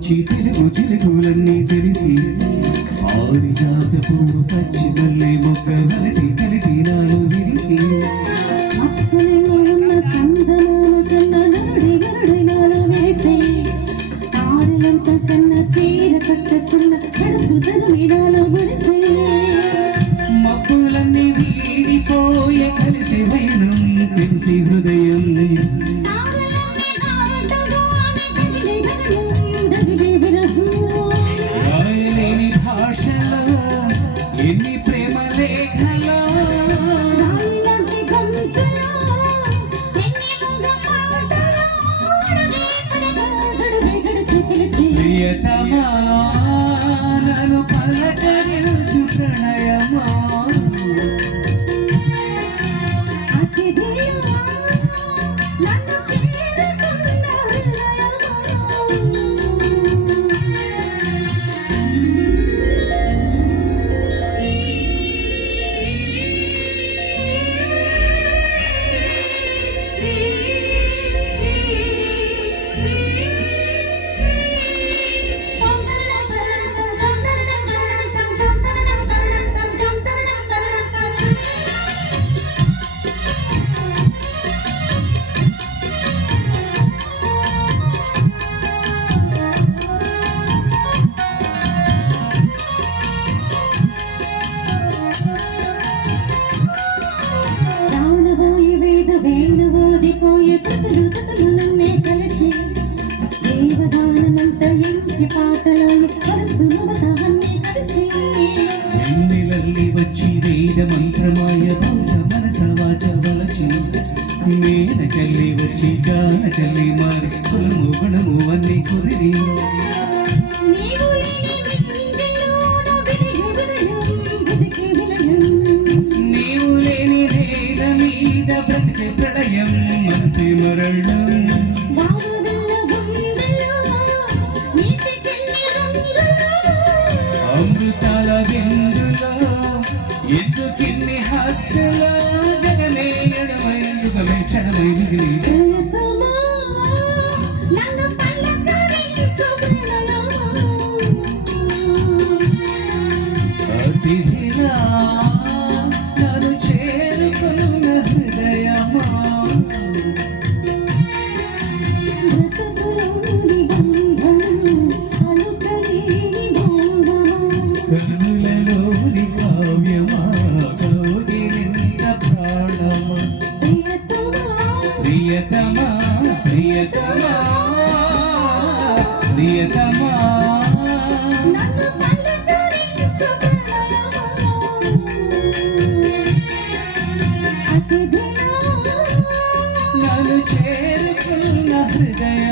వచ్చి తెలుగు చిలుకులన్నీ తెలిసి ఆరిజాత పువ్వు పచ్చి మల్లె మొక్క వలసి కలిపి నాలో విరిసి ఉన్న చందనాల కన్నా నరుడి వరుడి నాలో వేసే తారలంత కన్నా చీర కట్టుకున్న కడుచుదను నాలో గుడిసే మబ్బులన్నీ వీడిపోయే కలిసి వైనం తెలిసి హృదయం రాయలేని భాషలో ఎన్ని ప్రేమ లేఖలో ప్రియతమా నన్ను పలకరించు ప్రణయమా వేణువోదిపోయే జతలు జతలు నన్నే కలిసి దేవగానమంత ఇంటి పాటలోని వరసు మమతాన్ని కలిసి వెన్నెలల్లి వచ్చి వేద మంత్రమాయ భౌత మనస వాచ వలచి మేన కల్లి వచ్చి గాన కల్లి మారి కులము గుణము అన్ని కుదిరి నీవు లేని నేల మీద బ్రతికే ప్రళయం మనసి మరణం అమృతాల బిందులో ఎందుకిన్ని హత్తులో జగమే ఎడమై యుగమే క్షణమై మిగిలి అతిథిలా నన్ను చేరుకున్న హృదయమా కనులలోని కావ్యమా కౌగిలింత ప్రాణమా ప్రియతమా ప్రియతమా ప్రియతమా నన్ను చేరుకున్న హృదయ